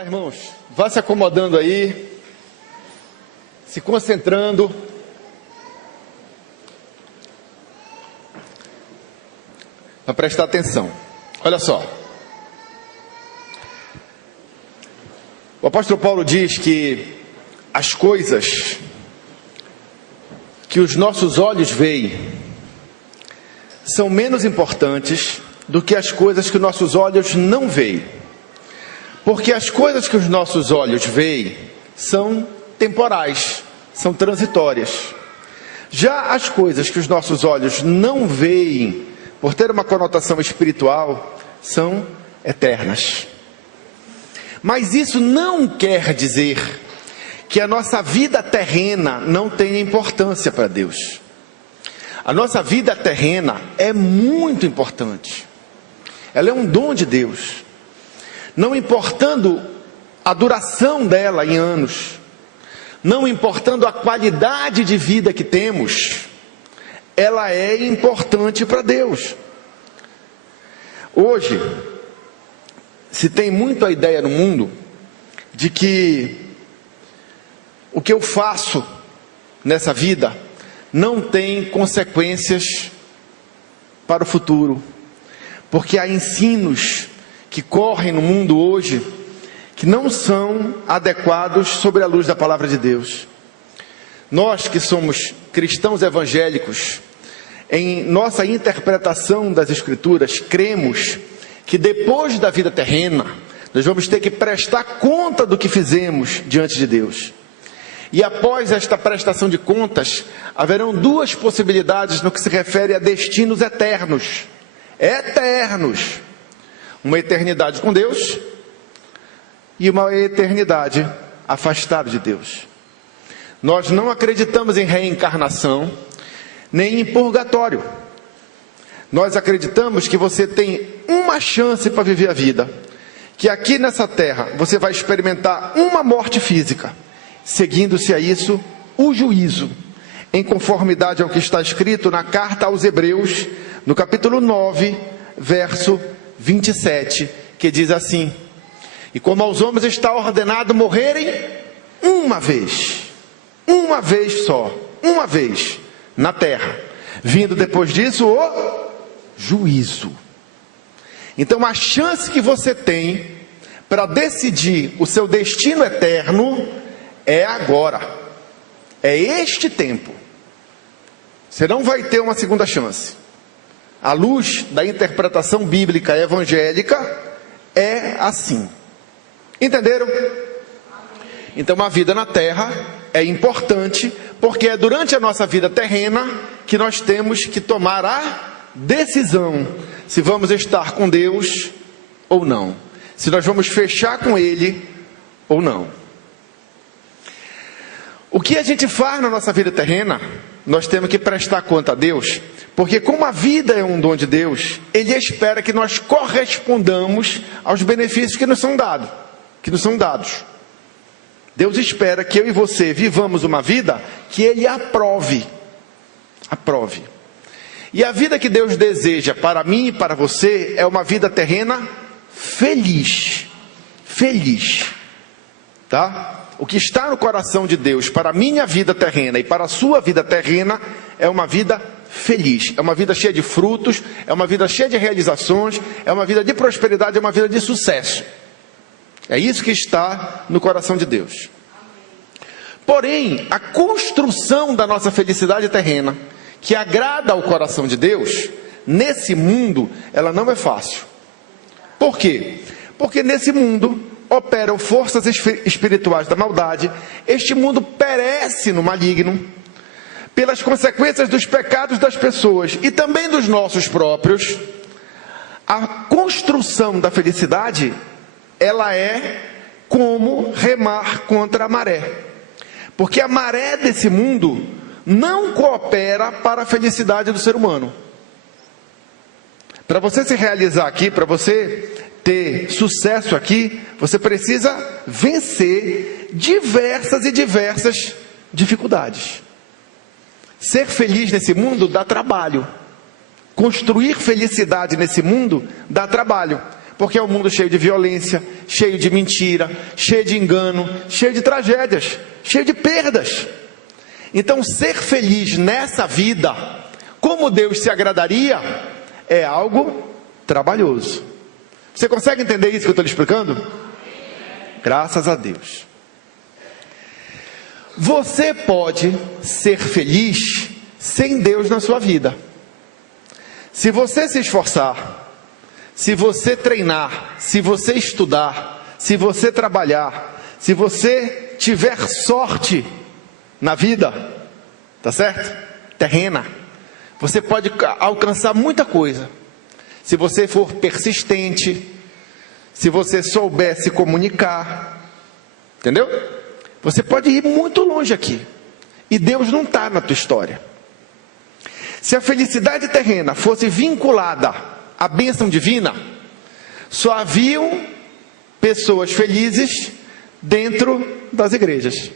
Tá, irmãos, vá se acomodando aí, se concentrando. Para prestar atenção. Olha só. O apóstolo Paulo diz que as coisas que os nossos olhos veem são menos importantes do que as coisas que os nossos olhos não veem. Porque as coisas que os nossos olhos veem são temporais, são transitórias. Já as coisas que os nossos olhos não veem, por ter uma conotação espiritual, são eternas. Mas isso não quer dizer que a nossa vida terrena não tenha importância para Deus. A nossa vida terrena é muito importante. Ela é um dom de Deus. Não importando a duração dela em anos, não importando a qualidade de vida que temos, ela é importante para Deus. Hoje, se tem muito a ideia no mundo de que o que eu faço nessa vida não tem consequências para o futuro, porque há ensinos que correm no mundo hoje, que não são adequados sobre a luz da palavra de Deus. Nós que somos cristãos evangélicos, em nossa interpretação das Escrituras, cremos que depois da vida terrena, nós vamos ter que prestar conta do que fizemos diante de Deus. E após esta prestação de contas, haverão duas possibilidades no que se refere a destinos eternos. Eternos! Uma eternidade com Deus e uma eternidade afastada de Deus. Nós não acreditamos em reencarnação, nem em purgatório. Nós acreditamos que você tem uma chance para viver a vida, que aqui nessa terra você vai experimentar uma morte física, seguindo-se a isso o juízo, em conformidade ao que está escrito na carta aos Hebreus, no capítulo 9, verso 27, que diz assim: e como aos homens está ordenado morrerem uma vez só, uma vez na terra, vindo depois disso o juízo. Então a chance que você tem para decidir o seu destino eterno é agora, é este tempo. Você não vai ter uma segunda chance. À luz da interpretação bíblica evangélica, é assim. Entenderam? Então a vida na terra é importante, porque é durante a nossa vida terrena que nós temos que tomar a decisão se vamos estar com Deus ou não, se nós vamos fechar com Ele ou não. O que a gente faz na nossa vida terrena, nós temos que prestar conta a Deus, porque como a vida é um dom de Deus, Ele espera que nós correspondamos aos benefícios que nos são dados. Deus espera que eu e você vivamos uma vida que Ele aprove. E a vida que Deus deseja para mim e para você é uma vida terrena feliz. Tá? O que está no coração de Deus para a minha vida terrena e para a sua vida terrena é uma vida feliz, é uma vida cheia de frutos, é uma vida cheia de realizações, é uma vida de prosperidade, é uma vida de sucesso. É isso que está no coração de Deus. Porém, a construção da nossa felicidade terrena, que agrada ao coração de Deus, nesse mundo, ela não é fácil. Por quê? Porque nesse mundo operam forças espirituais da maldade. Este mundo perece no maligno, pelas consequências dos pecados das pessoas e também dos nossos próprios. A construção da felicidade, ela é como remar contra a maré, porque a maré desse mundo não coopera para a felicidade do ser humano. Para você se realizar aqui, para você ter sucesso aqui, você precisa vencer diversas dificuldades. Ser feliz nesse mundo dá trabalho, construir felicidade nesse mundo dá trabalho, porque é um mundo cheio de violência, cheio de mentira, cheio de engano, cheio de tragédias, cheio de perdas. Então, ser feliz nessa vida, como Deus se agradaria, é algo trabalhoso. Você consegue entender isso que eu estou lhe explicando? Graças a Deus. Você pode ser feliz sem Deus na sua vida. Se você se esforçar, se você treinar, se você estudar, se você trabalhar, se você tiver sorte na vida, tá certo? Terrena, você pode alcançar muita coisa. Se você for persistente, se você souber se comunicar, entendeu? Você pode ir muito longe aqui, e Deus não está na tua história. Se a felicidade terrena fosse vinculada à bênção divina, só haviam pessoas felizes dentro das igrejas.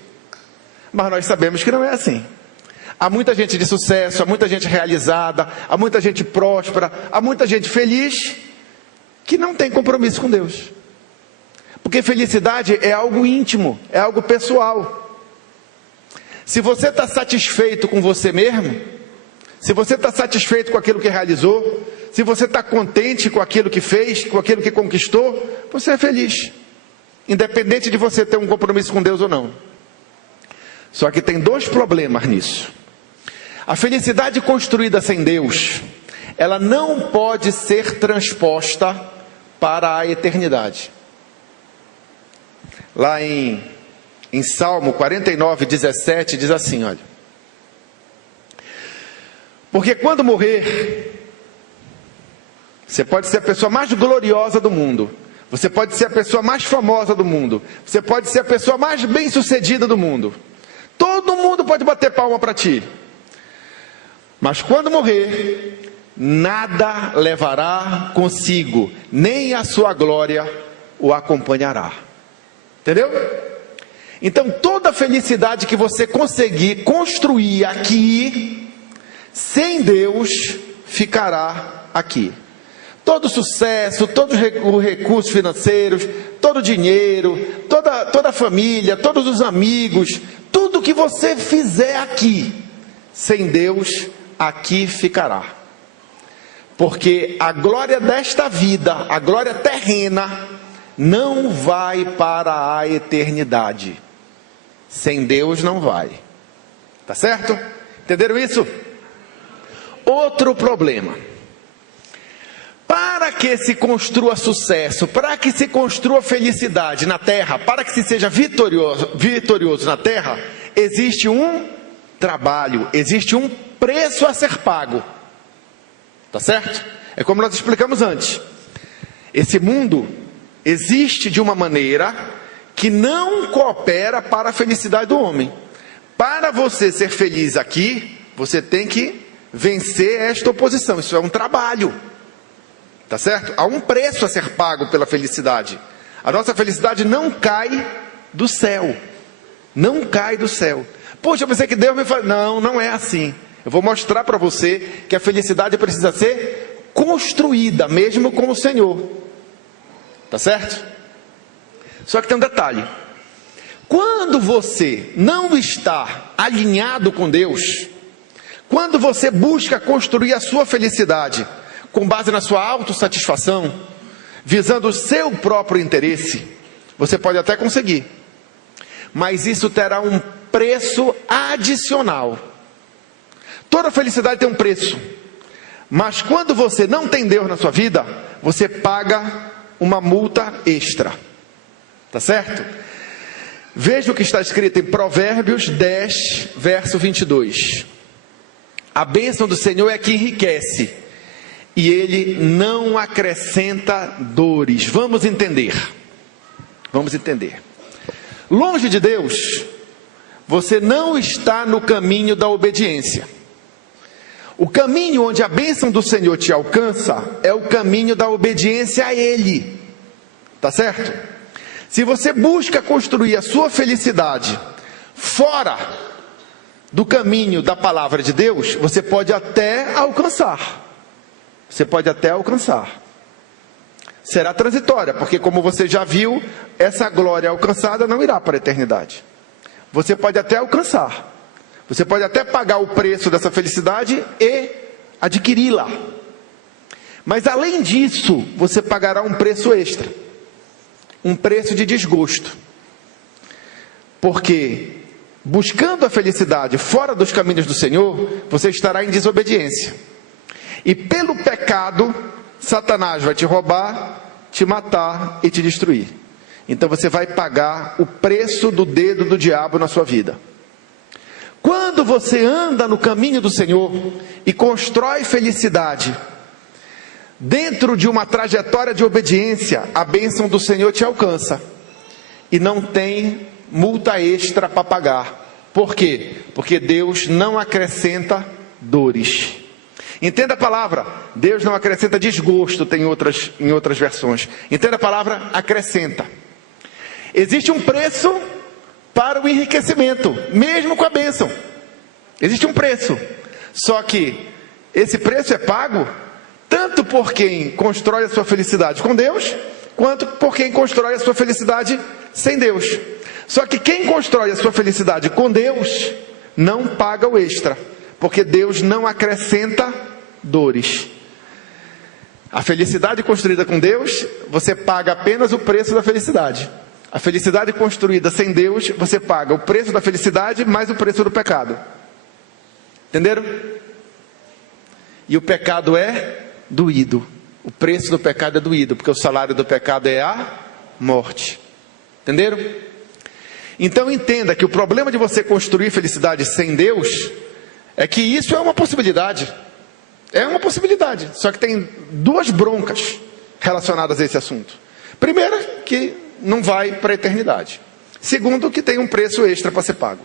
Mas nós sabemos que não é assim. Há muita gente de sucesso, há muita gente realizada, há muita gente próspera, há muita gente feliz que não tem compromisso com Deus. Porque felicidade é algo íntimo, é algo pessoal. Se você está satisfeito com você mesmo, se você está satisfeito com aquilo que realizou, se você está contente com aquilo que fez, com aquilo que conquistou, você é feliz. Independente de você ter um compromisso com Deus ou não. Só que tem dois problemas nisso. A felicidade construída sem Deus, ela não pode ser transposta para a eternidade. Lá em Salmo 49, 17, diz assim, olha: porque quando morrer, você pode ser a pessoa mais gloriosa do mundo, você pode ser a pessoa mais famosa do mundo, você pode ser a pessoa mais bem-sucedida do mundo, todo mundo pode bater palma para ti, mas quando morrer, nada levará consigo, nem a sua glória o acompanhará. Entendeu? Então toda a felicidade que você conseguir construir aqui, sem Deus, ficará aqui. Todo sucesso, todos os recursos financeiros, todo o dinheiro, toda a família, todos os amigos, tudo que você fizer aqui, sem Deus, aqui ficará. Porque a glória desta vida, a glória terrena, não vai para a eternidade. Sem Deus não vai. Tá certo? Entenderam isso? Outro problema. Para que se construa sucesso, para que se construa felicidade na terra, para que se seja vitorioso na terra, existe um trabalho, existe um preço a ser pago. Tá certo? É como nós explicamos antes. Esse mundo existe de uma maneira que não coopera para a felicidade do homem. Para você ser feliz aqui, você tem que vencer esta oposição. Isso é um trabalho. Tá certo? Há um preço a ser pago pela felicidade. A nossa felicidade não cai do céu. Não cai do céu. Poxa, eu pensei que Deus me falou. Não, não é assim. Eu vou mostrar para você que a felicidade precisa ser construída, mesmo com o Senhor. Tá certo? Só que tem um detalhe. Quando você não está alinhado com Deus, quando você busca construir a sua felicidade com base na sua autossatisfação, visando o seu próprio interesse, você pode até conseguir, mas isso terá um preço adicional. Toda felicidade tem um preço, mas quando você não tem Deus na sua vida, você paga uma multa extra. Tá certo? Veja o que está escrito em Provérbios 10, verso 22. A bênção do Senhor é que enriquece, e Ele não acrescenta dores. Vamos entender. Vamos entender. Longe de Deus, você não está no caminho da obediência. O caminho onde a bênção do Senhor te alcança é o caminho da obediência a Ele. Tá certo? Se você busca construir a sua felicidade fora do caminho da palavra de Deus, você pode até alcançar. Você pode até alcançar. Será transitória, porque como você já viu, essa glória alcançada não irá para a eternidade. Você pode até alcançar. Você pode até pagar o preço dessa felicidade e adquiri-la. Mas além disso, você pagará um preço extra. Um preço de desgosto. Porque buscando a felicidade fora dos caminhos do Senhor, você estará em desobediência. E pelo pecado, Satanás vai te roubar, te matar e te destruir. Então você vai pagar o preço do dedo do diabo na sua vida. Quando você anda no caminho do Senhor e constrói felicidade dentro de uma trajetória de obediência, a bênção do Senhor te alcança e não tem multa extra para pagar. Por quê? Porque Deus não acrescenta dores. Entenda a palavra, Deus não acrescenta desgosto, tem em outras versões. Entenda a palavra acrescenta. Existe um preço para o enriquecimento, mesmo com a bênção. Existe um preço. Só que esse preço é pago tanto por quem constrói a sua felicidade com Deus, quanto por quem constrói a sua felicidade sem Deus. Só que quem constrói a sua felicidade com Deus, não paga o extra, porque Deus não acrescenta dores. A felicidade construída com Deus, você paga apenas o preço da felicidade. A felicidade construída sem Deus, você paga o preço da felicidade mais o preço do pecado. Entenderam? E o pecado é doído. O preço do pecado é doído, porque o salário do pecado é a morte. Entenderam? Então entenda que o problema de você construir felicidade sem Deus é que isso é uma possibilidade. É uma possibilidade. Só que tem duas broncas relacionadas a esse assunto. Primeira, que não vai para a eternidade. Segundo, que tem um preço extra para ser pago.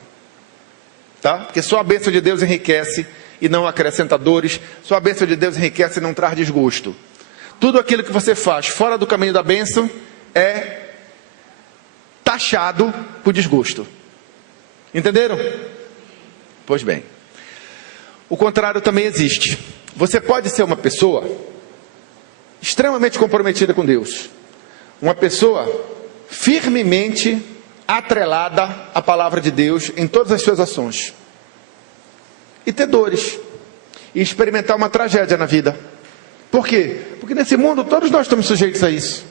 Tá? Porque só a bênção de Deus enriquece e não acrescenta dores. Só a bênção de Deus enriquece e não traz desgosto. Tudo aquilo que você faz fora do caminho da bênção é taxado por desgosto. Entenderam? Pois bem. O contrário também existe. Você pode ser uma pessoa extremamente comprometida com Deus. Uma pessoa firmemente atrelada à palavra de Deus em todas as suas ações. E ter dores. E experimentar uma tragédia na vida. Por quê? Porque nesse mundo todos nós estamos sujeitos a isso.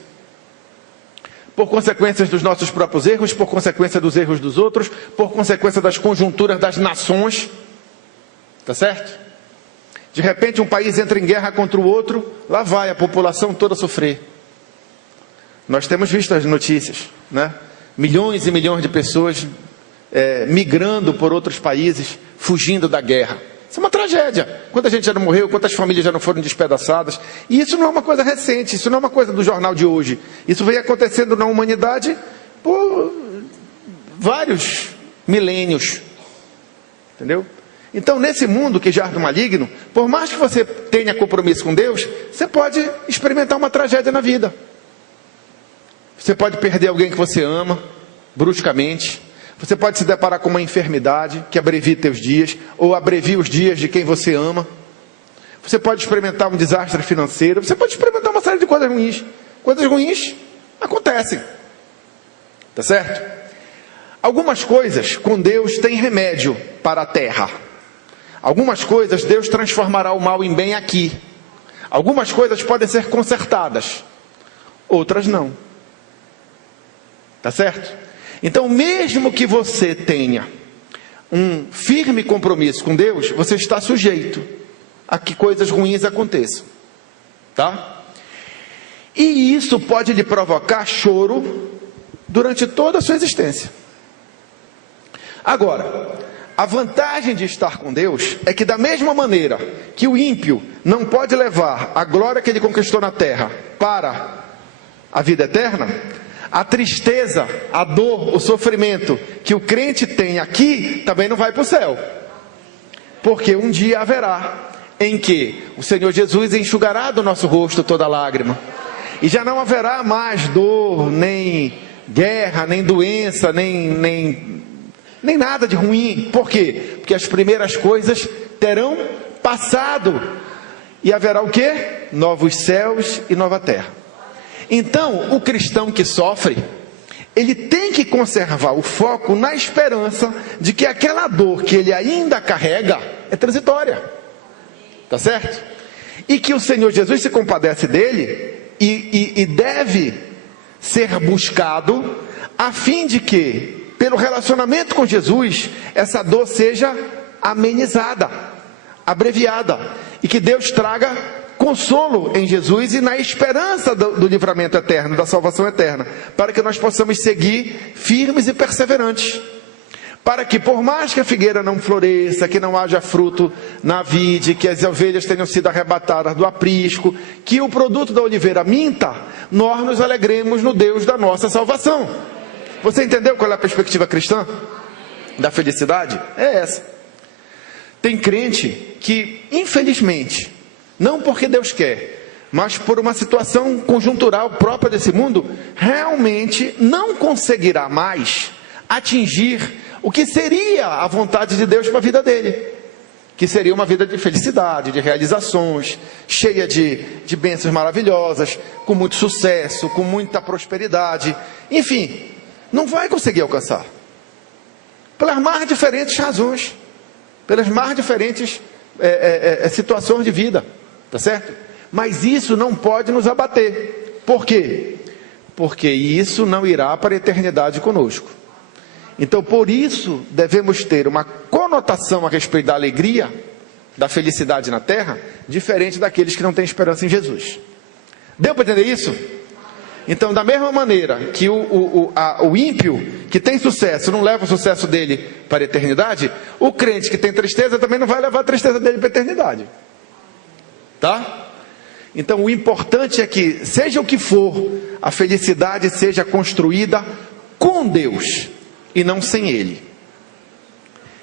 Por consequências dos nossos próprios erros, por consequência dos erros dos outros, por consequência das conjunturas das nações. Tá certo? De repente um país entra em guerra contra o outro, lá vai a população toda sofrer. Nós temos visto as notícias, né? Milhões e milhões de pessoas migrando por outros países, fugindo da guerra. Isso é uma tragédia. Quanta gente já não morreu, quantas famílias já não foram despedaçadas. E isso não é uma coisa recente, isso não é uma coisa do jornal de hoje. Isso vem acontecendo na humanidade por vários milênios. Entendeu? Então, nesse mundo que jaz do maligno, por mais que você tenha compromisso com Deus, você pode experimentar uma tragédia na vida. Você pode perder alguém que você ama, bruscamente. Você pode se deparar com uma enfermidade que abrevia teus dias, ou abrevia os dias de quem você ama. Você pode experimentar um desastre financeiro. Você pode experimentar uma série de coisas ruins. Coisas ruins acontecem. Tá certo? Algumas coisas com Deus têm remédio para a terra. Algumas coisas Deus transformará o mal em bem aqui. Algumas coisas podem ser consertadas. Outras não. Tá certo? Então, mesmo que você tenha um firme compromisso com Deus, você está sujeito a que coisas ruins aconteçam. Tá? E isso pode lhe provocar choro durante toda a sua existência. Agora, a vantagem de estar com Deus é que, da mesma maneira que o ímpio não pode levar a glória que ele conquistou na terra para a vida eterna, a tristeza, a dor, o sofrimento que o crente tem aqui também não vai para o céu. Porque um dia haverá em que o Senhor Jesus enxugará do nosso rosto toda lágrima. E já não haverá mais dor, nem guerra, nem doença, nem nada de ruim. Por quê? Porque as primeiras coisas terão passado. e haverá o quê? Novos céus e nova terra. Então, o cristão que sofre, ele tem que conservar o foco na esperança de que aquela dor que ele ainda carrega é transitória. Tá certo? E que o Senhor Jesus se compadece dele e deve ser buscado a fim de que, pelo relacionamento com Jesus, essa dor seja amenizada, abreviada, e que Deus traga consolo em Jesus e na esperança do livramento eterno, da salvação eterna, para que nós possamos seguir firmes e perseverantes, para que, por mais que a figueira não floresça, que não haja fruto na vide, que as ovelhas tenham sido arrebatadas do aprisco, que o produto da oliveira minta, nós nos alegremos no Deus da nossa salvação. Você entendeu qual é a perspectiva cristã da felicidade? É essa. Tem crente que, infelizmente, não porque Deus quer, mas por uma situação conjuntural própria desse mundo, realmente não conseguirá mais atingir o que seria a vontade de Deus para a vida dele, que seria uma vida de felicidade, de realizações, cheia de bênçãos maravilhosas, com muito sucesso, com muita prosperidade, enfim, não vai conseguir alcançar, pelas mais diferentes razões, pelas mais diferentes situações de vida, tá certo? Mas isso não pode nos abater. Por quê? Porque isso não irá para a eternidade conosco. Então, por isso, devemos ter uma conotação a respeito da alegria, da felicidade na terra, diferente daqueles que não têm esperança em Jesus. Deu para entender isso? Então, da mesma maneira que o ímpio que tem sucesso não leva o sucesso dele para a eternidade, o crente que tem tristeza também não vai levar a tristeza dele para a eternidade. Tá? Então, o importante é que, seja o que for, a felicidade seja construída com Deus e não sem Ele.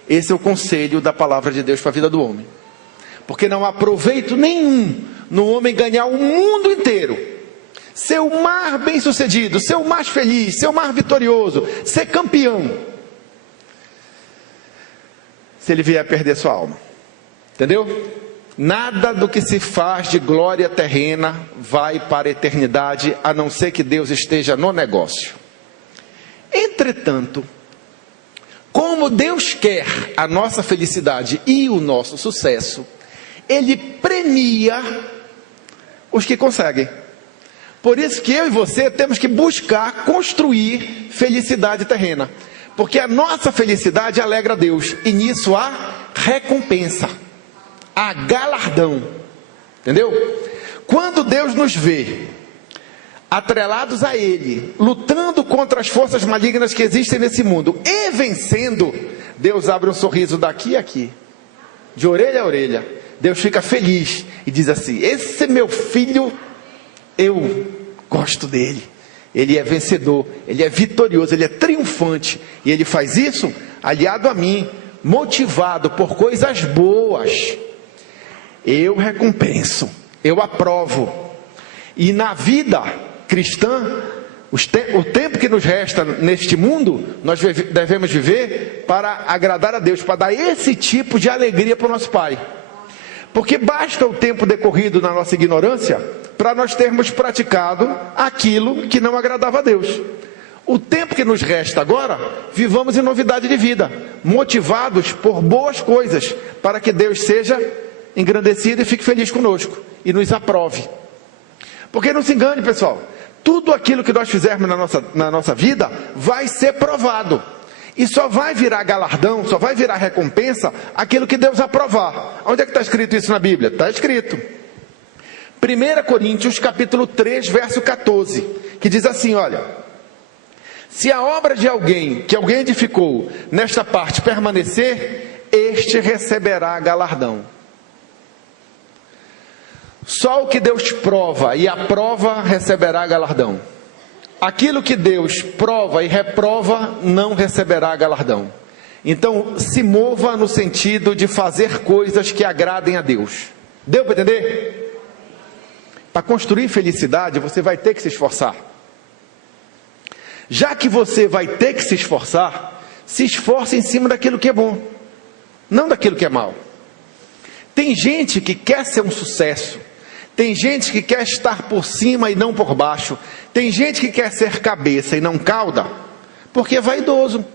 Esse é o conselho da palavra de Deus para a vida do homem. Porque não há proveito nenhum no homem ganhar o mundo inteiro, ser o mais bem sucedido, ser o mais feliz, ser o mais vitorioso, ser campeão, se ele vier a perder sua alma. Entendeu? Nada do que se faz de glória terrena vai para a eternidade, a não ser que Deus esteja no negócio. Entretanto, como Deus quer a nossa felicidade e o nosso sucesso, Ele premia os que conseguem. Por isso que eu e você temos que buscar construir felicidade terrena, porque a nossa felicidade alegra a Deus, e nisso há recompensa, há galardão, entendeu? Quando Deus nos vê atrelados a Ele, lutando contra as forças malignas que existem nesse mundo e vencendo, Deus abre um sorriso daqui a aqui, de orelha a orelha. Deus fica feliz e diz assim: esse meu filho, eu gosto dele, ele é vencedor, ele é vitorioso, ele é triunfante, e ele faz isso aliado a mim, motivado por coisas boas. Eu recompenso, eu aprovo. E na vida cristã, o tempo que nos resta neste mundo, nós devemos viver para agradar a Deus, para dar esse tipo de alegria para o nosso Pai. Porque basta o tempo decorrido na nossa ignorância para nós termos praticado aquilo que não agradava a Deus. O tempo que nos resta agora, vivamos em novidade de vida, motivados por boas coisas, para que Deus seja engrandecido e fique feliz conosco e nos aprove. Porque não se engane, pessoal, tudo aquilo que nós fizermos na nossa vida vai ser provado, e só vai virar galardão, só vai virar recompensa aquilo que Deus aprovar. Onde é que está escrito isso na Bíblia? Está escrito 1 Coríntios capítulo 3 verso 14, que diz assim: olha, se a obra de alguém, que alguém edificou, nesta parte permanecer, este receberá galardão. Só o que Deus prova e aprova receberá galardão. Aquilo que Deus prova e reprova não receberá galardão. Então, se mova no sentido de fazer coisas que agradem a Deus. Deu para entender? Para construir felicidade, você vai ter que se esforçar. Já que você vai ter que se esforce em cima daquilo que é bom, não daquilo que é mal. Tem gente que quer ser um sucesso. Tem gente que quer estar por cima e não por baixo. Tem gente que quer ser cabeça e não cauda, porque é vaidoso.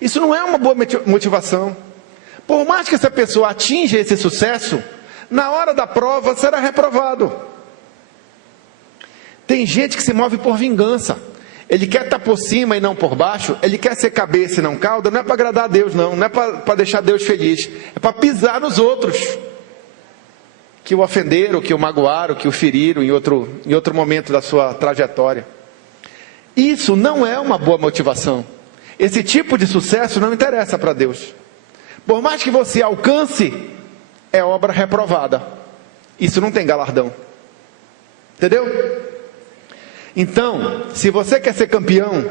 Isso não é uma boa motivação. Por mais que essa pessoa atinja esse sucesso, na hora da prova será reprovado. Tem gente que se move por vingança. Ele quer estar por cima e não por baixo. Ele quer ser cabeça e não cauda. Não é para agradar a Deus, não. Não é para deixar Deus feliz. É para pisar nos outros que o ofenderam, que o magoaram, que o feriram em outro momento da sua trajetória. Isso não é uma boa motivação. Esse tipo de sucesso não interessa para Deus. Por mais que você alcance, é obra reprovada. Isso não tem galardão. Entendeu? Então, se você quer ser campeão,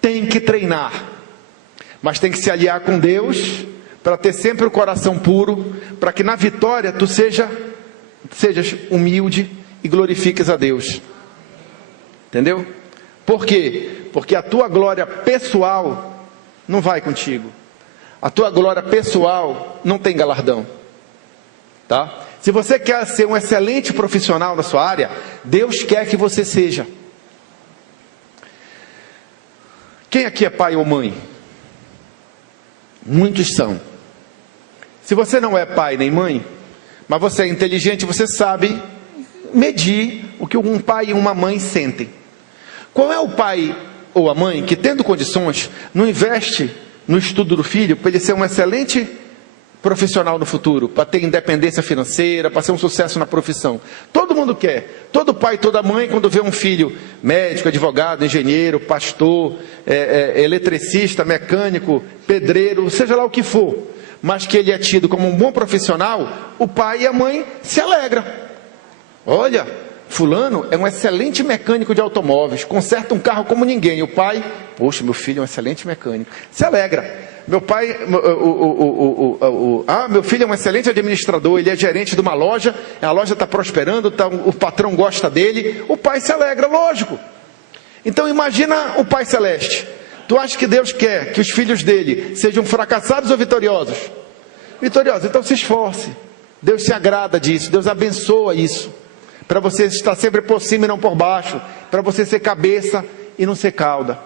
tem que treinar. Mas tem que se aliar com Deus, para ter sempre o coração puro, para que na vitória tu sejas humilde e glorifiques a Deus. Entendeu? Por quê? Porque a tua glória pessoal não vai contigo. A tua glória pessoal não tem galardão. Tá? Se você quer ser um excelente profissional na sua área, Deus quer que você seja. Quem aqui é pai ou mãe? Muitos são. Se você não é pai nem mãe, mas você é inteligente, você sabe medir o que um pai e uma mãe sentem. Qual é o pai ou a mãe que, tendo condições, não investe no estudo do filho para ele ser um excelente profissional no futuro, para ter independência financeira, para ser um sucesso na profissão? Todo mundo quer. Todo pai, toda mãe, quando vê um filho médico, advogado, engenheiro, pastor, eletricista, mecânico, pedreiro, seja lá o que for, mas que ele é tido como um bom profissional, o pai e a mãe se alegram. Olha, fulano é um excelente mecânico de automóveis, conserta um carro como ninguém. E o pai, poxa, meu filho é um excelente mecânico, se alegra. Meu pai, meu filho é um excelente administrador, ele é gerente de uma loja, a loja está prosperando, o patrão gosta dele, o pai se alegra, lógico. Então imagina o Pai Celeste. Tu acha que Deus quer que os filhos dele sejam fracassados ou vitoriosos? Vitoriosos. Então se esforce. Deus se agrada disso, Deus abençoa isso, para você estar sempre por cima e não por baixo, para você ser cabeça e não ser cauda.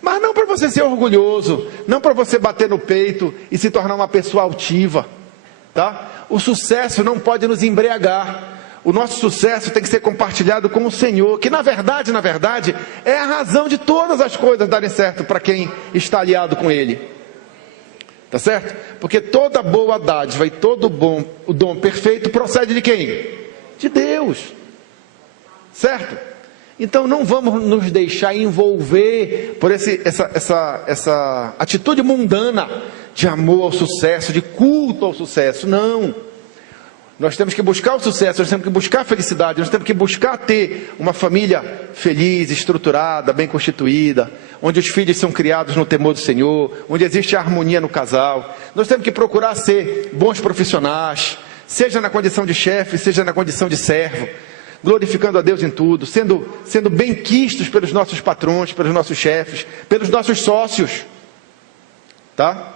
Mas não para você ser orgulhoso, não para você bater no peito e se tornar uma pessoa altiva, tá? O sucesso não pode nos embriagar. O nosso sucesso tem que ser compartilhado com o Senhor, que na verdade, é a razão de todas as coisas darem certo para quem está aliado com Ele. Tá certo? Porque toda boa dádiva e o dom perfeito procede de quem? De Deus. Certo? Então não vamos nos deixar envolver por essa atitude mundana de amor ao sucesso, de culto ao sucesso. Não. Nós temos que buscar o sucesso, nós temos que buscar a felicidade, nós temos que buscar ter uma família feliz, estruturada, bem constituída, onde os filhos são criados no temor do Senhor, onde existe harmonia no casal. Nós temos que procurar ser bons profissionais, seja na condição de chefe, seja na condição de servo, glorificando a Deus em tudo, sendo bem quistos pelos nossos patrões, pelos nossos chefes, pelos nossos sócios. Tá?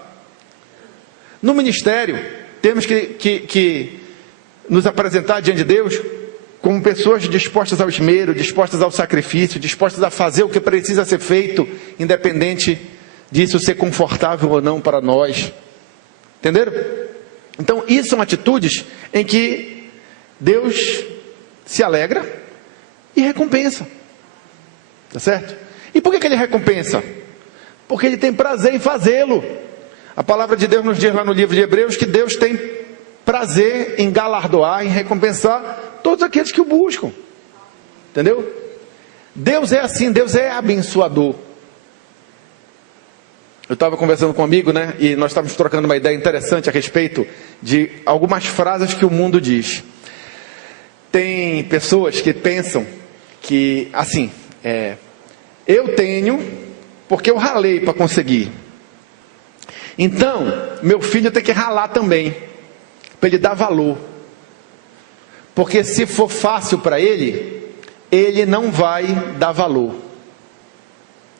No ministério, temos que nos apresentar diante de Deus como pessoas dispostas ao esmero, dispostas ao sacrifício, dispostas a fazer o que precisa ser feito, independente disso ser confortável ou não para nós. Entenderam? Então, isso são atitudes em que Deus se alegra e recompensa. Tá certo? E por que Ele recompensa? Porque Ele tem prazer em fazê-lo. A palavra de Deus nos diz lá no livro de Hebreus que Deus tem prazer em galardoar, em recompensar todos aqueles que o buscam. Entendeu? Deus é assim, Deus é abençoador. Eu estava conversando com um amigo, né? E nós estávamos trocando uma ideia interessante a respeito de algumas frases que o mundo diz. Tem pessoas que pensam que, assim, eu tenho porque eu ralei para conseguir. Então, meu filho tem que ralar também, para ele dar valor. Porque se for fácil para ele, ele não vai dar valor.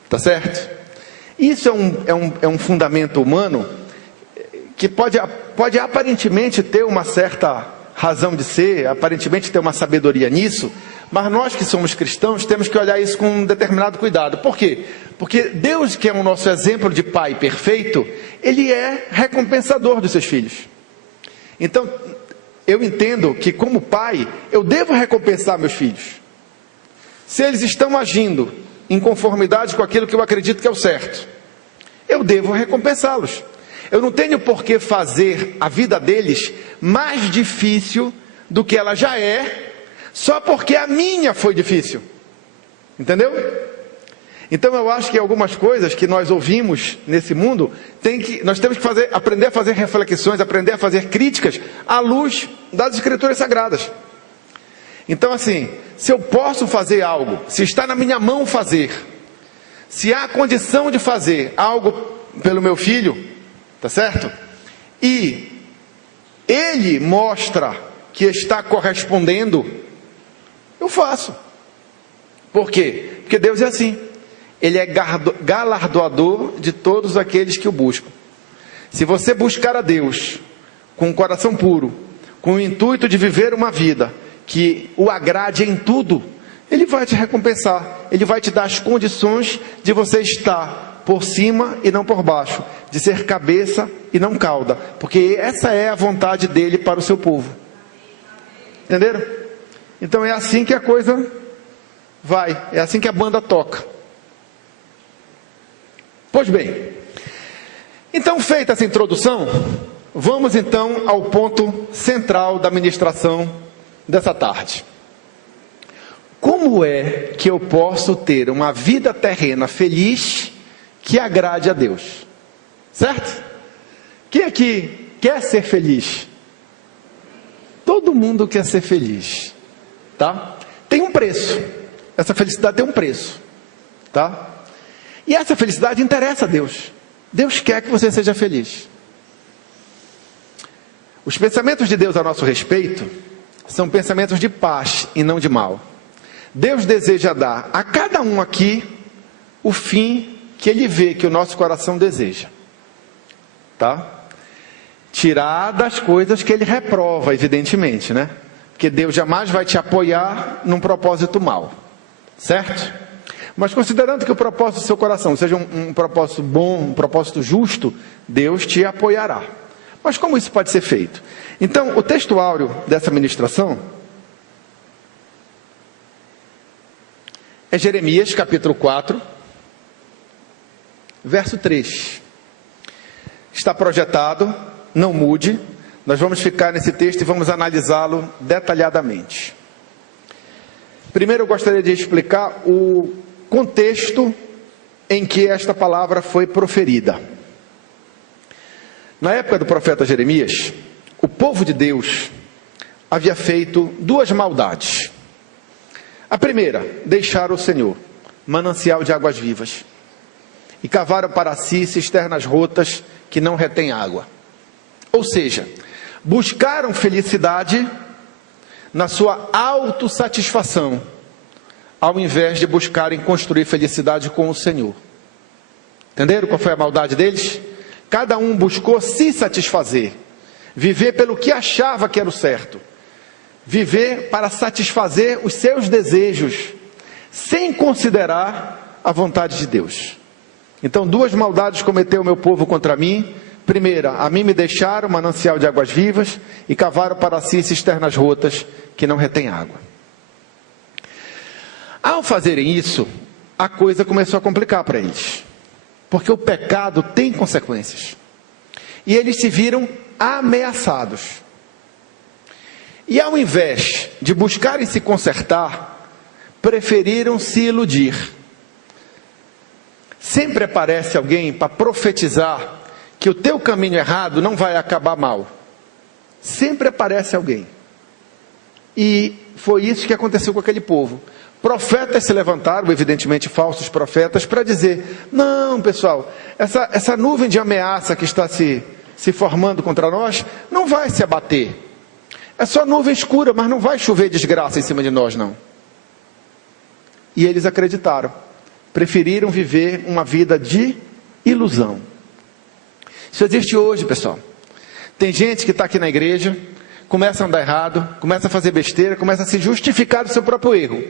Tá certo? Isso é um fundamento humano que pode aparentemente ter uma certa razão de ser, aparentemente ter uma sabedoria nisso, mas nós que somos cristãos temos que olhar isso com um determinado cuidado. Por quê? Porque Deus, que é o nosso exemplo de pai perfeito, Ele é recompensador dos seus filhos. Então, eu entendo que como pai, eu devo recompensar meus filhos. Se eles estão agindo em conformidade com aquilo que eu acredito que é o certo, eu devo recompensá-los. Eu não tenho por que fazer a vida deles mais difícil do que ela já é, só porque a minha foi difícil. Entendeu? Então eu acho que algumas coisas que nós ouvimos nesse mundo, nós temos que aprender a fazer reflexões, aprender a fazer críticas à luz das Escrituras Sagradas. Então assim, se eu posso fazer algo, se está na minha mão fazer, se há condição de fazer algo pelo meu filho, tá certo? E ele mostra que está correspondendo, eu faço. Por quê? Porque Deus é assim. Ele é galardoador de todos aqueles que o buscam. Se você buscar a Deus com um coração puro, com o intuito de viver uma vida que o agrade em tudo, Ele vai te recompensar. Ele vai te dar as condições de você estar por cima e não por baixo, de ser cabeça e não cauda, porque essa é a vontade dele para o seu povo. Entenderam? Então é assim que a coisa vai, é assim que a banda toca. Pois bem, então feita essa introdução, vamos então ao ponto central da ministração dessa tarde. Como é que eu posso ter uma vida terrena feliz que agrade a Deus? Certo? Quem aqui quer ser feliz? Todo mundo quer ser feliz, tá? Tem um preço. Essa felicidade tem um preço, tá? E essa felicidade interessa a Deus. Deus quer que você seja feliz. Os pensamentos de Deus a nosso respeito são pensamentos de paz e não de mal. Deus deseja dar a cada um aqui o fim que Ele vê que o nosso coração deseja, tá? Tirar das coisas que Ele reprova, evidentemente, né? Porque Deus jamais vai te apoiar num propósito mau, certo? Mas considerando que o propósito do seu coração seja um propósito bom, um propósito justo, Deus te apoiará. Mas como isso pode ser feito? Então, o texto áureo dessa ministração é Jeremias capítulo 4, verso 3. Está projetado, não mude. Nós vamos ficar nesse texto e vamos analisá-lo detalhadamente. Primeiro eu gostaria de explicar o contexto em que esta palavra foi proferida. Na época do profeta Jeremias, o povo de Deus havia feito duas maldades. A primeira, deixaram o Senhor, manancial de águas vivas, e cavaram para si cisternas rotas que não retêm água. Ou seja, buscaram felicidade na sua autossatisfação, ao invés de buscarem construir felicidade com o Senhor. Entenderam qual foi a maldade deles? Cada um buscou se satisfazer, viver pelo que achava que era o certo, viver para satisfazer os seus desejos, sem considerar a vontade de Deus. Então, duas maldades cometeu o meu povo contra mim. Primeira, a mim me deixaram manancial de águas vivas e cavaram para si cisternas rotas que não retêm água. Ao fazerem isso, a coisa começou a complicar para eles, porque o pecado tem consequências, e eles se viram ameaçados. E ao invés de buscarem se consertar, preferiram se iludir. Sempre aparece alguém para profetizar que o teu caminho errado não vai acabar mal. Sempre aparece alguém. E foi isso que aconteceu com aquele povo. Profetas se levantaram, evidentemente falsos profetas, para dizer: não, pessoal, essa nuvem de ameaça que está se formando contra nós, não vai se abater. É só nuvem escura, mas não vai chover desgraça em cima de nós, não. E eles acreditaram. Preferiram viver uma vida de ilusão. Isso existe hoje, pessoal. Tem gente que está aqui na igreja, começa a andar errado, começa a fazer besteira, começa a se justificar do seu próprio erro.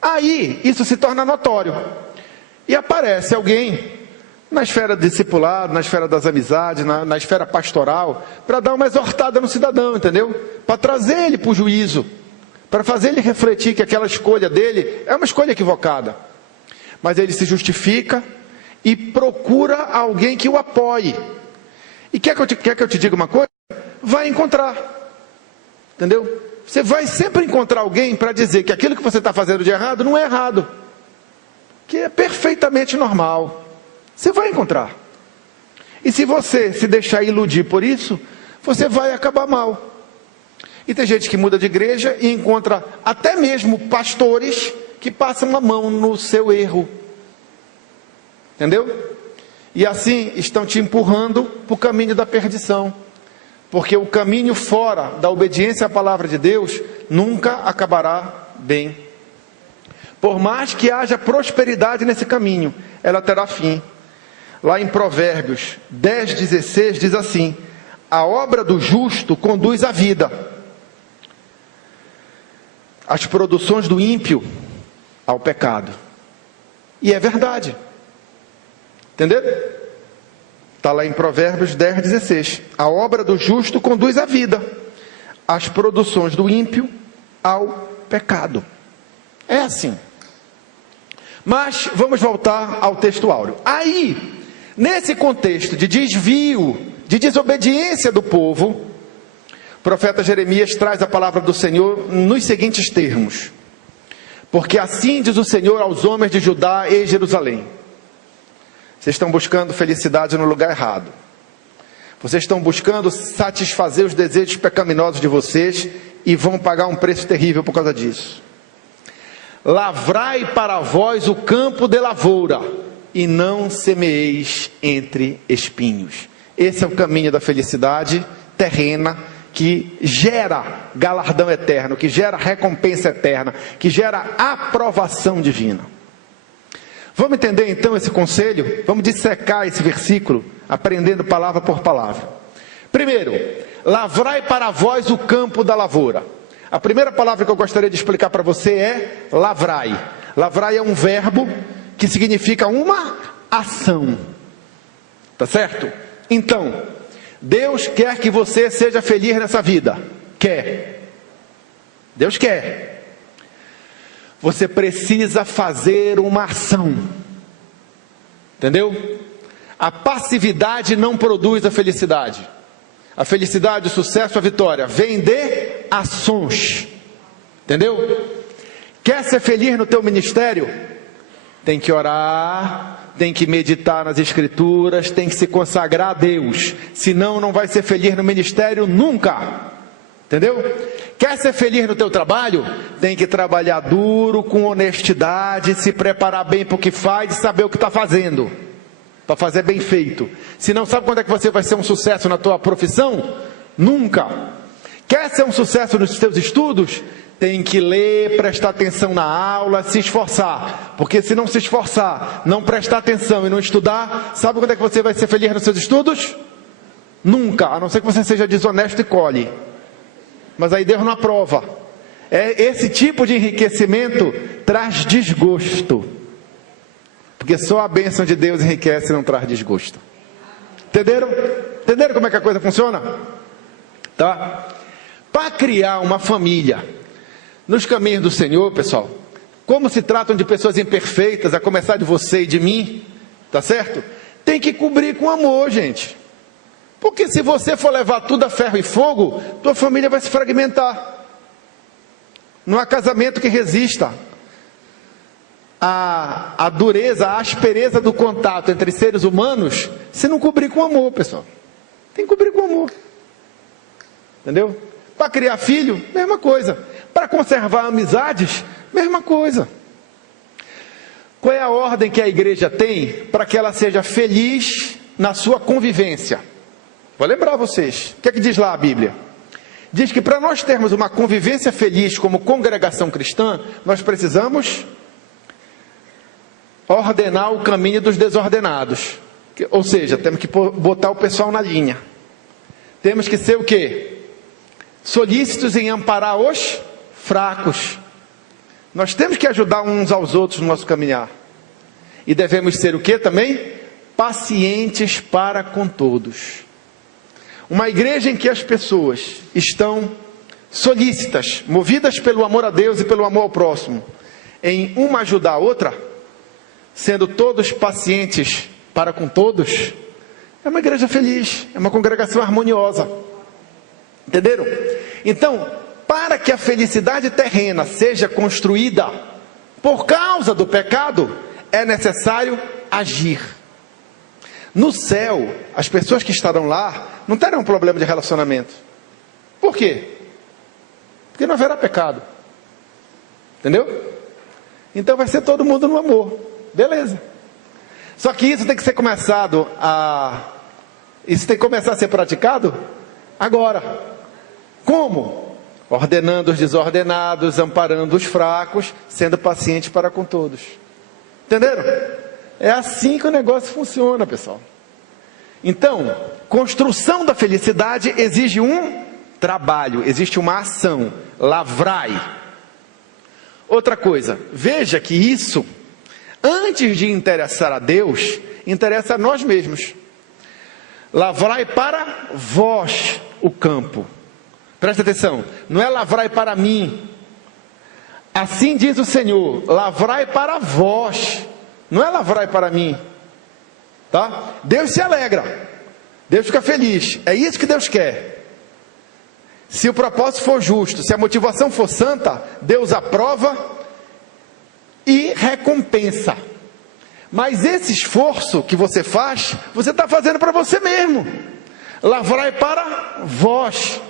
Aí, isso se torna notório. E aparece alguém na esfera do discipulado, na esfera das amizades, na esfera pastoral, para dar uma exortada no cidadão, entendeu? Para trazer ele para o juízo, para fazer ele refletir que aquela escolha dele é uma escolha equivocada. Mas ele se justifica e procura alguém que o apoie. E quer que eu te diga uma coisa? Vai encontrar. Entendeu? Você vai sempre encontrar alguém para dizer que aquilo que você está fazendo de errado não é errado. Que é perfeitamente normal. Você vai encontrar. E se você se deixar iludir por isso, você vai acabar mal. E tem gente que muda de igreja e encontra até mesmo pastores que passam a mão no seu erro. Entendeu? E assim estão te empurrando para o caminho da perdição. Porque o caminho fora da obediência à palavra de Deus nunca acabará bem. Por mais que haja prosperidade nesse caminho, ela terá fim. Lá em Provérbios 10:16 diz assim: a obra do justo conduz à vida, as produções do ímpio ao pecado. E é verdade. Entenderam? Está lá em Provérbios 10:16. A obra do justo conduz à vida, as produções do ímpio ao pecado. É assim. Mas vamos voltar ao texto áureo. Aí, nesse contexto de desvio, de desobediência do povo, o profeta Jeremias traz a palavra do Senhor nos seguintes termos: porque assim diz o Senhor aos homens de Judá e Jerusalém: vocês estão buscando felicidade no lugar errado. Vocês estão buscando satisfazer os desejos pecaminosos de vocês e vão pagar um preço terrível por causa disso. Lavrai para vós o campo de lavoura e não semeeis entre espinhos. Esse é o caminho da felicidade terrena, que gera galardão eterno, que gera recompensa eterna, que gera aprovação divina. Vamos entender então esse conselho? Vamos dissecar esse versículo, aprendendo palavra por palavra. Primeiro, lavrai para vós o campo da lavoura. A primeira palavra que eu gostaria de explicar para você é lavrai. Lavrai é um verbo que significa uma ação. Tá certo? Então, Deus quer que você seja feliz nessa vida. Quer. Deus quer. Você precisa fazer uma ação. Entendeu? A passividade não produz a felicidade. A felicidade, o sucesso, a vitória vem de ações. Entendeu? Quer ser feliz no teu ministério? Tem que orar, tem que meditar nas escrituras, tem que se consagrar a Deus. Senão não vai ser feliz no ministério nunca. Entendeu? Quer ser feliz no teu trabalho? Tem que trabalhar duro, com honestidade, se preparar bem para o que faz e saber o que está fazendo. Para fazer bem feito. Se não sabe quando é que você vai ser um sucesso na tua profissão? Nunca. Quer ser um sucesso nos teus estudos? Tem que ler, prestar atenção na aula, se esforçar. Porque se não se esforçar, não prestar atenção e não estudar, sabe quando é que você vai ser feliz nos seus estudos? Nunca, a não ser que você seja desonesto e colhe. Mas aí Deus não aprova. Esse tipo de enriquecimento traz desgosto. Porque só a bênção de Deus enriquece e não traz desgosto. Entenderam? Entenderam como é que a coisa funciona? Tá? Para criar uma família nos caminhos do Senhor, pessoal, como se tratam de pessoas imperfeitas, a começar de você e de mim, tá certo? Tem que cobrir com amor, gente. Porque se você for levar tudo a ferro e fogo, tua família vai se fragmentar. Não há casamento que resista a dureza, a aspereza do contato entre seres humanos, se não cobrir com amor, pessoal. Tem que cobrir com amor. Entendeu? Para criar filho, mesma coisa. Para conservar amizades, mesma coisa. Qual é a ordem que a igreja tem para que ela seja feliz na sua convivência? Vou lembrar vocês. O que é que diz lá a Bíblia? Diz que para nós termos uma convivência feliz como congregação cristã, nós precisamos ordenar o caminho dos desordenados. Ou seja, temos que botar o pessoal na linha. Temos que ser o quê? Solícitos em amparar os fracos. Nós temos que ajudar uns aos outros no nosso caminhar. E devemos ser o quê também? Pacientes para com todos. Uma igreja em que as pessoas estão solícitas, movidas pelo amor a Deus e pelo amor ao próximo, em uma ajudar a outra, sendo todos pacientes para com todos, é uma igreja feliz, é uma congregação harmoniosa. Entenderam? Então, para que a felicidade terrena seja construída por causa do pecado, é necessário agir. No céu, as pessoas que estarão lá não terão problema de relacionamento. Por quê? Porque não haverá pecado. Entendeu? Então vai ser todo mundo no amor. Beleza. Só que isso tem que ser Isso tem que começar a ser praticado agora. Como? Ordenando os desordenados, amparando os fracos, sendo paciente para com todos. Entenderam? É assim que o negócio funciona, pessoal. Então, construção da felicidade exige um trabalho, existe uma ação. Lavrai. Outra coisa, veja que isso, antes de interessar a Deus, interessa a nós mesmos. Lavrai para vós o campo. Presta atenção, não é lavrai para mim. Assim diz o Senhor, lavrai para vós, não é lavrai para mim. Tá? Deus se alegra, Deus fica feliz, é isso que Deus quer. Se o propósito for justo, se a motivação for santa, Deus aprova e recompensa. Mas esse esforço que você faz, você está fazendo para você mesmo. Lavrai para vós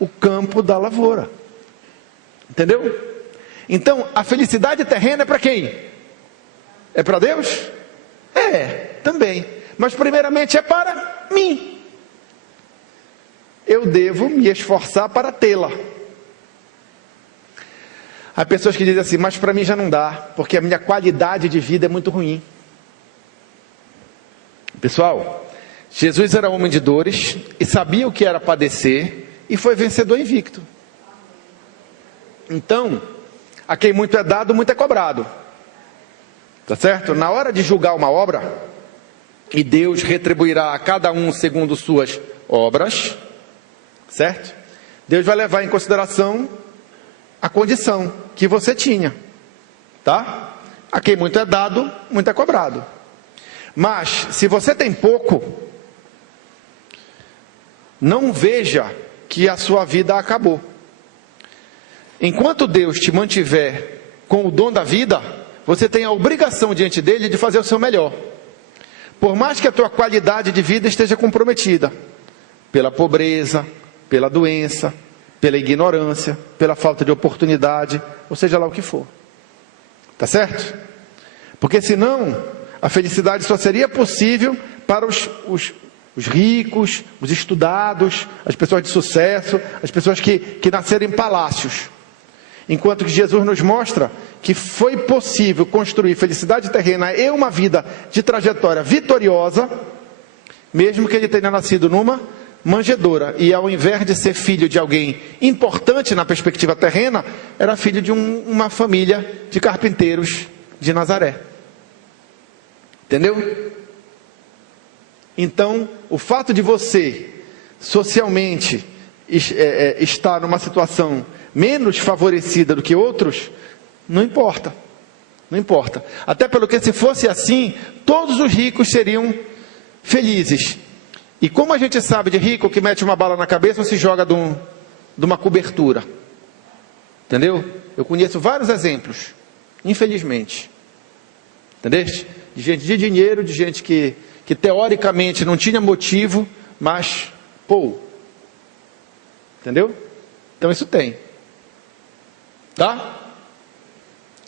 o campo da lavoura. Entendeu? Então, a felicidade terrena é para quem? É para Deus? É, também. Mas primeiramente é para mim. Eu devo me esforçar para tê-la. Há pessoas que dizem assim, mas para mim já não dá, porque a minha qualidade de vida é muito ruim. Pessoal, Jesus era homem de dores e sabia o que era padecer e foi vencedor invicto. Então, a quem muito é dado, muito é cobrado. Tá certo? Na hora de julgar uma obra, e Deus retribuirá a cada um segundo suas obras, certo? Deus vai levar em consideração a condição que você tinha, tá? A quem muito é dado, muito é cobrado. Mas, se você tem pouco, não veja que a sua vida acabou. Enquanto Deus te mantiver com o dom da vida, você tem a obrigação diante dele de fazer o seu melhor. Por mais que a tua qualidade de vida esteja comprometida, pela pobreza, pela doença, pela ignorância, pela falta de oportunidade, ou seja lá o que for. Tá certo? Porque senão, a felicidade só seria possível para os ricos, os estudados, as pessoas de sucesso, as pessoas que nasceram em palácios. Enquanto que Jesus nos mostra que foi possível construir felicidade terrena e uma vida de trajetória vitoriosa, mesmo que ele tenha nascido numa manjedoura, e ao invés de ser filho de alguém importante na perspectiva terrena, era filho de uma família de carpinteiros de Nazaré. Entendeu? Então, o fato de você socialmente estar numa situação menos favorecida do que outros, não importa. Não importa. Até porque se fosse assim, todos os ricos seriam felizes. E como a gente sabe de rico que mete uma bala na cabeça ou se joga de uma cobertura? Entendeu? Eu conheço vários exemplos, infelizmente. Entendeste? De gente de dinheiro, de gente que teoricamente não tinha motivo, mas, entendeu? Então isso tem. Tá?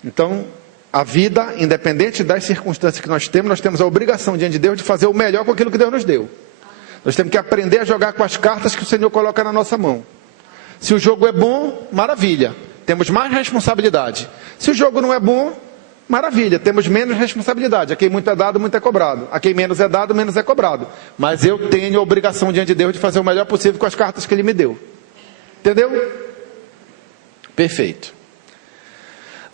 Então, a vida, independente das circunstâncias que nós temos a obrigação diante de Deus de fazer o melhor com aquilo que Deus nos deu. Nós temos que aprender a jogar com as cartas que o Senhor coloca na nossa mão. Se o jogo é bom, maravilha. Temos mais responsabilidade. Se o jogo não é bom, Maravilha, temos menos responsabilidade. A quem muito é dado, muito é cobrado. A quem menos é dado, menos é cobrado. Mas eu tenho a obrigação diante de Deus de fazer o melhor possível com as cartas que Ele me deu. Entendeu? Perfeito.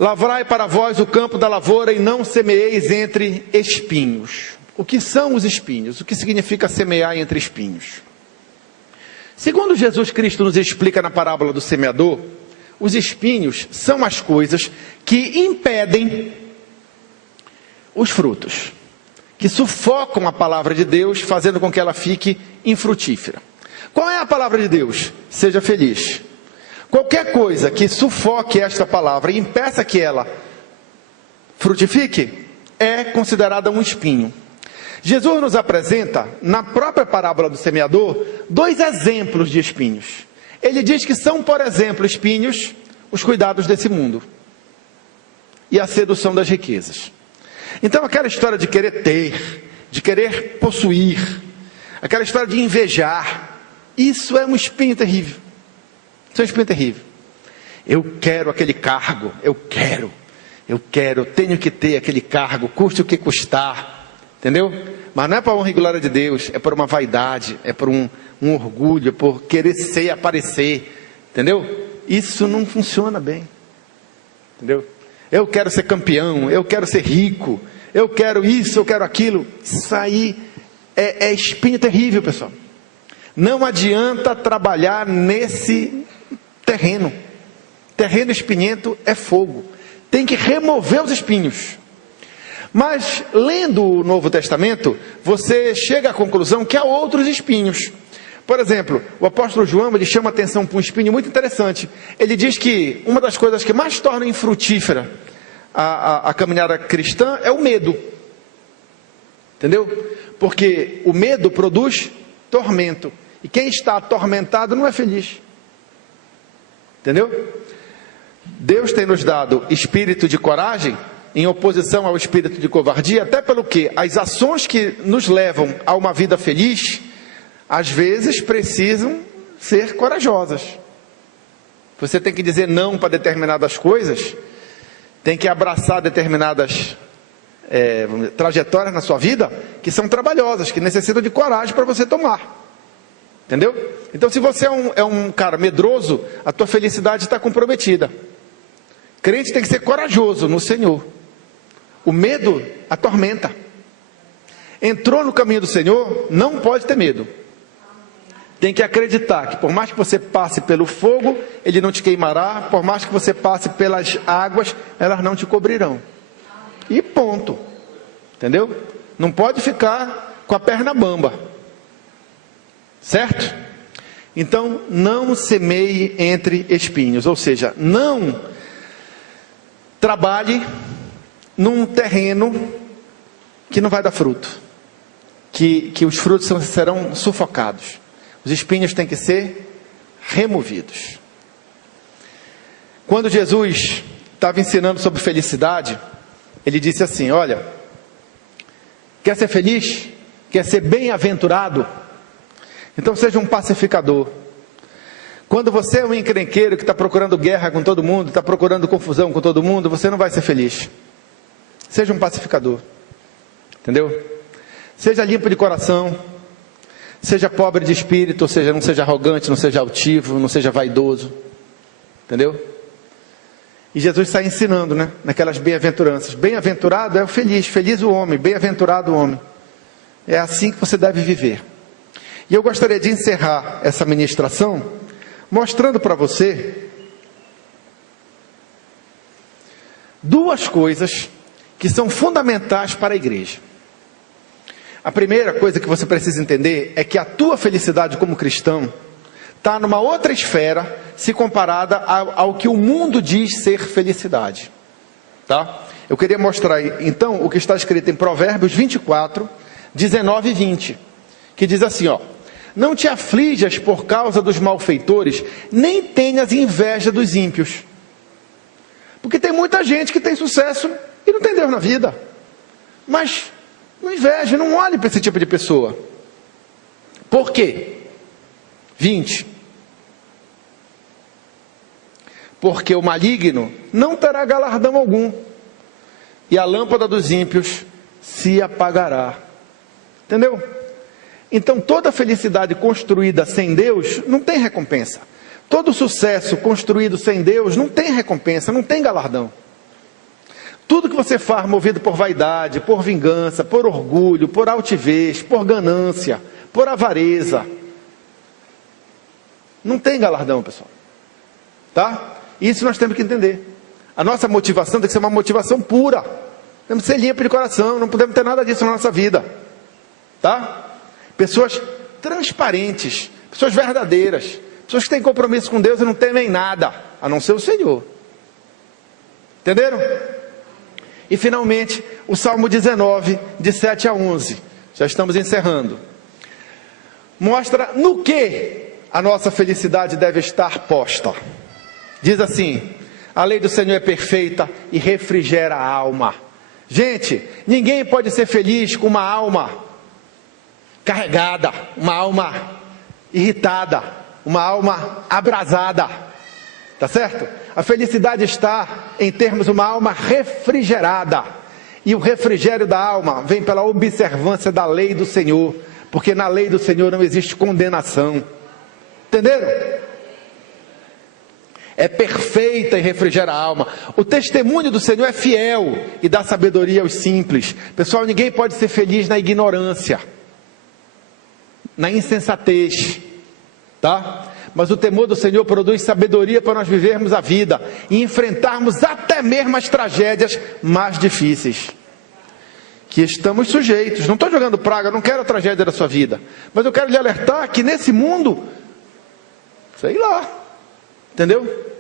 Lavrai para vós o campo da lavoura e não semeeis entre espinhos. O que são os espinhos? O que significa semear entre espinhos? Segundo Jesus Cristo nos explica na parábola do semeador, os espinhos são as coisas que impedem os frutos, que sufocam a palavra de Deus, fazendo com que ela fique infrutífera. Qual é a palavra de Deus? Seja feliz. Qualquer coisa que sufoque esta palavra e impeça que ela frutifique, é considerada um espinho. Jesus nos apresenta, na própria parábola do semeador, 2 exemplos de espinhos. Ele diz que são, por exemplo, espinhos, os cuidados desse mundo e a sedução das riquezas. Então, aquela história de querer ter, de querer possuir, aquela história de invejar, isso é um espinho terrível. Isso é um espinho terrível. Eu quero aquele cargo, eu tenho que ter aquele cargo, custe o que custar. Entendeu? Mas não é para a honra e glória de Deus, é por uma vaidade, é por um orgulho, é por querer ser, aparecer. Entendeu? Isso não funciona bem. Entendeu? Eu quero ser campeão, eu quero ser rico, eu quero isso, eu quero aquilo. Isso aí é espinho terrível, pessoal. Não adianta trabalhar nesse terreno. Terreno espinhento é fogo. Tem que remover os espinhos. Mas, lendo o Novo Testamento, você chega à conclusão que há outros espinhos. Por exemplo, o apóstolo João, ele chama atenção para um espinho muito interessante. Ele diz que uma das coisas que mais torna infrutífera a caminhada cristã é o medo. Entendeu? Porque o medo produz tormento. E quem está atormentado não é feliz. Entendeu? Deus tem nos dado espírito de coragem, em oposição ao espírito de covardia, até pelo que as ações que nos levam a uma vida feliz, às vezes precisam ser corajosas. Você tem que dizer não para determinadas coisas, tem que abraçar determinadas trajetórias na sua vida, que são trabalhosas, que necessitam de coragem para você tomar. Entendeu? Então, se você é um cara medroso, a tua felicidade está comprometida. Crente tem que ser corajoso no Senhor. O medo atormenta. Entrou no caminho do Senhor, não pode ter medo. Tem que acreditar que por mais que você passe pelo fogo, ele não te queimará. Por mais que você passe pelas águas, elas não te cobrirão. E ponto. Entendeu? Não pode ficar com a perna bamba. Certo? Então, não semeie entre espinhos. Ou seja, não trabalhe num terreno que não vai dar fruto, que os frutos serão sufocados. Os espinhos têm que ser removidos. Quando Jesus estava ensinando sobre felicidade, ele disse assim: olha, quer ser feliz? Quer ser bem-aventurado? Então seja um pacificador. Quando você é um encrenqueiro que está procurando guerra com todo mundo, está procurando confusão com todo mundo, você não vai ser feliz. Seja um pacificador. Entendeu? Seja limpo de coração. Seja pobre de espírito, ou seja, não seja arrogante, não seja altivo, não seja vaidoso. Entendeu? E Jesus está ensinando, né? Naquelas bem-aventuranças. Bem-aventurado é o feliz, feliz o homem, bem-aventurado o homem. É assim que você deve viver. E eu gostaria de encerrar essa ministração mostrando para você duas coisas que são fundamentais para a igreja. A primeira coisa que você precisa entender é que a tua felicidade como cristão está numa outra esfera se comparada ao que o mundo diz ser felicidade. Tá? Eu queria mostrar então o que está escrito em Provérbios 24, 19 e 20, que diz assim, ó: não te aflijas por causa dos malfeitores, nem tenhas inveja dos ímpios. Porque tem muita gente que tem sucesso e não tem Deus na vida. Mas não inveje, não olhe para esse tipo de pessoa. Por quê? 20. Porque o maligno não terá galardão algum. e a lâmpada dos ímpios se apagará. Entendeu? Então toda felicidade construída sem Deus não tem recompensa. Todo sucesso construído sem Deus não tem recompensa, não tem galardão. Tudo que você faz movido por vaidade, por vingança, por orgulho, por altivez, por ganância, por avareza, não tem galardão, pessoal. Tá? Isso nós temos que entender. A nossa motivação tem que ser uma motivação pura. Temos que ser limpo de coração, não podemos ter nada disso na nossa vida. Tá? Pessoas transparentes, pessoas verdadeiras, pessoas que têm compromisso com Deus e não temem nada, a não ser o Senhor. Entenderam? E finalmente, o Salmo 19, de 7 a 11. Já estamos encerrando. Mostra no que a nossa felicidade deve estar posta. Diz assim: a lei do Senhor é perfeita e refrigera a alma. Gente, ninguém pode ser feliz com uma alma carregada, uma alma irritada, uma alma abrasada. Tá certo? A felicidade está em termos uma alma refrigerada. E o refrigério da alma vem pela observância da lei do Senhor. Porque na lei do Senhor não existe condenação. Entenderam? É perfeita e refrigera a alma. O testemunho do Senhor é fiel e dá sabedoria aos simples. Pessoal, ninguém pode ser feliz na ignorância, na insensatez, tá? Mas o temor do Senhor produz sabedoria para nós vivermos a vida e enfrentarmos até mesmo as tragédias mais difíceis que estamos sujeitos. Não estou jogando praga, não quero a tragédia da sua vida, mas eu quero lhe alertar que nesse mundo, sei lá, entendeu?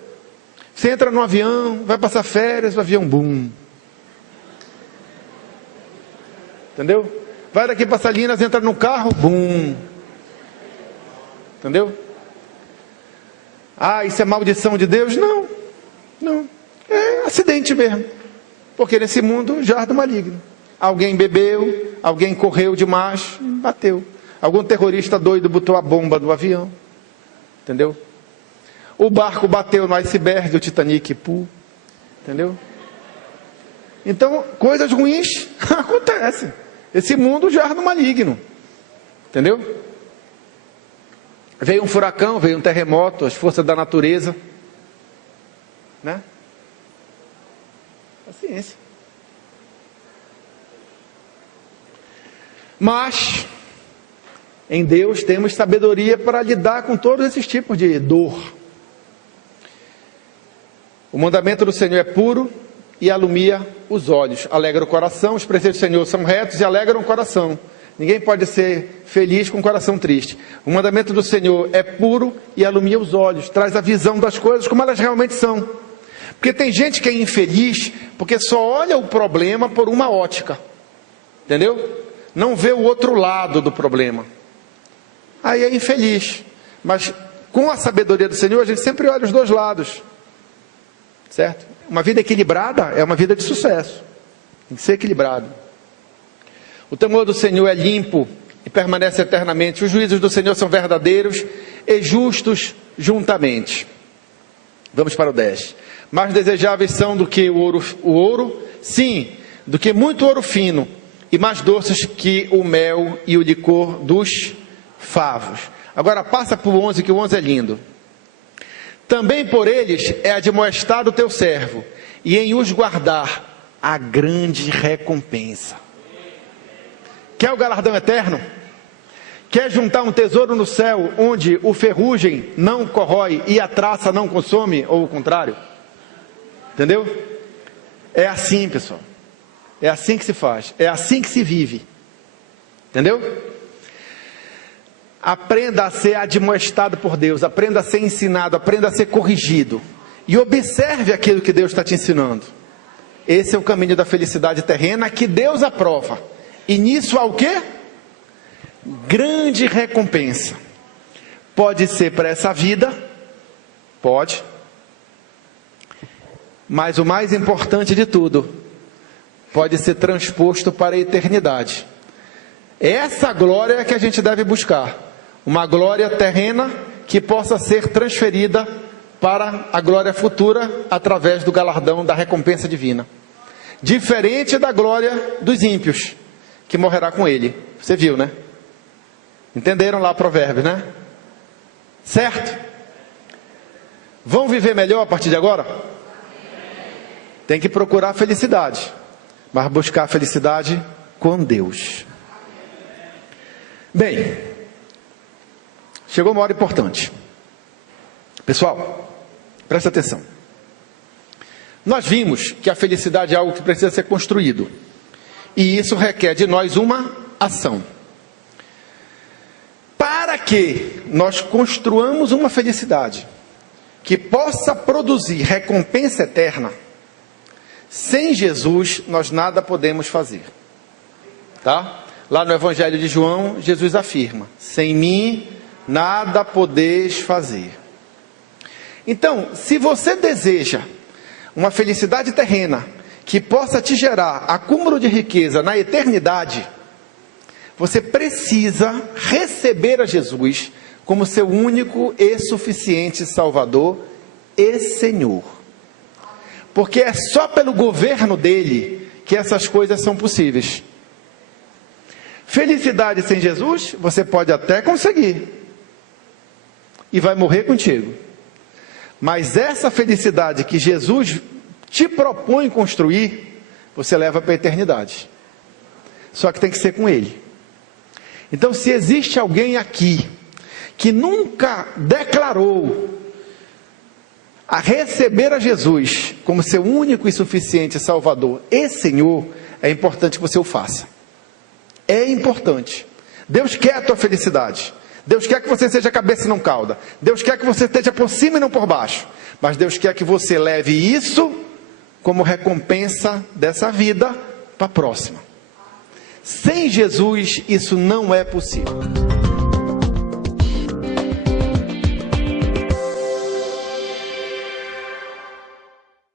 Você entra no avião, vai passar férias, o avião boom, entendeu? Vai daqui para Salinas, entra no carro, boom, entendeu? Ah, isso é maldição de Deus? Não, não, é acidente mesmo, porque nesse mundo jardo maligno. Alguém bebeu, alguém correu demais, bateu. Algum terrorista doido botou a bomba no avião, entendeu? O barco bateu no iceberg, o Titanic, entendeu? Então, coisas ruins acontecem. Esse mundo jardo maligno, entendeu? Veio um furacão, veio um terremoto, as forças da natureza, né? Paciência. Mas em Deus temos sabedoria para lidar com todos esses tipos de dor. O mandamento do Senhor é puro e alumia os olhos, alegra o coração. Os preceitos do Senhor são retos e alegram o coração. Ninguém pode ser feliz com o coração triste. O mandamento do Senhor é puro e alumia os olhos, traz a visão das coisas como elas realmente são. Porque tem gente que é infeliz porque só olha o problema por uma ótica, entendeu? Não vê o outro lado do problema. Aí é infeliz. Mas com a sabedoria do Senhor, a gente sempre olha os dois lados, certo? Uma vida equilibrada é uma vida de sucesso. Tem que ser equilibrado. O temor do Senhor é limpo e permanece eternamente. Os juízos do Senhor são verdadeiros e justos juntamente. Vamos para o 10. Mais desejáveis são do que o ouro, sim, do que muito ouro fino, e mais doces que o mel e o licor dos favos. Agora passa para o 11, que o 11 é lindo. Também por eles é admoestado o teu servo, e em os guardar a grande recompensa. Quer o galardão eterno? Quer juntar um tesouro no céu, onde o ferrugem não corrói e a traça não consome, ou o contrário? Entendeu? É assim, pessoal. É assim que se faz, é assim que se vive. Entendeu? Aprenda a ser admoestado por Deus, aprenda a ser ensinado, aprenda a ser corrigido. E observe aquilo que Deus está te ensinando. Esse é o caminho da felicidade terrena que Deus aprova. E nisso há o quê? Grande recompensa. Pode ser para essa vida, pode. Mas o mais importante de tudo, pode ser transposto para a eternidade. Essa glória é que a gente deve buscar. Uma glória terrena que possa ser transferida para a glória futura através do galardão da recompensa divina. diferente da glória dos ímpios, que morrerá com ele. Você viu, né? Entenderam lá o provérbio, né? Certo? Vão viver melhor a partir de agora? Tem que procurar a felicidade, mas buscar a felicidade com Deus. Bem, chegou uma hora importante. Pessoal, presta atenção. Nós vimos que a felicidade é algo que precisa ser construído. E isso requer de nós uma ação. Para que nós construamos uma felicidade que possa produzir recompensa eterna, sem Jesus nós nada podemos fazer. Tá? Lá no Evangelho de João, Jesus afirma: sem mim nada podeis fazer. Então, se você deseja uma felicidade terrena que possa te gerar acúmulo de riqueza na eternidade, você precisa receber a Jesus como seu único e suficiente Salvador e Senhor. Porque é só pelo governo dele que essas coisas são possíveis. Felicidade sem Jesus, você pode até conseguir. E vai morrer contigo. Mas essa felicidade que Jesus te propõe construir, você leva para a eternidade. Só que tem que ser com Ele. Então, se existe alguém aqui que nunca declarou a receber a Jesus como seu único e suficiente Salvador e Senhor, é importante que você o faça. É importante. Deus quer a tua felicidade. Deus quer que você seja cabeça e não cauda. Deus quer que você esteja por cima e não por baixo. Mas Deus quer que você leve isso como recompensa dessa vida para a próxima. Sem Jesus isso não é possível.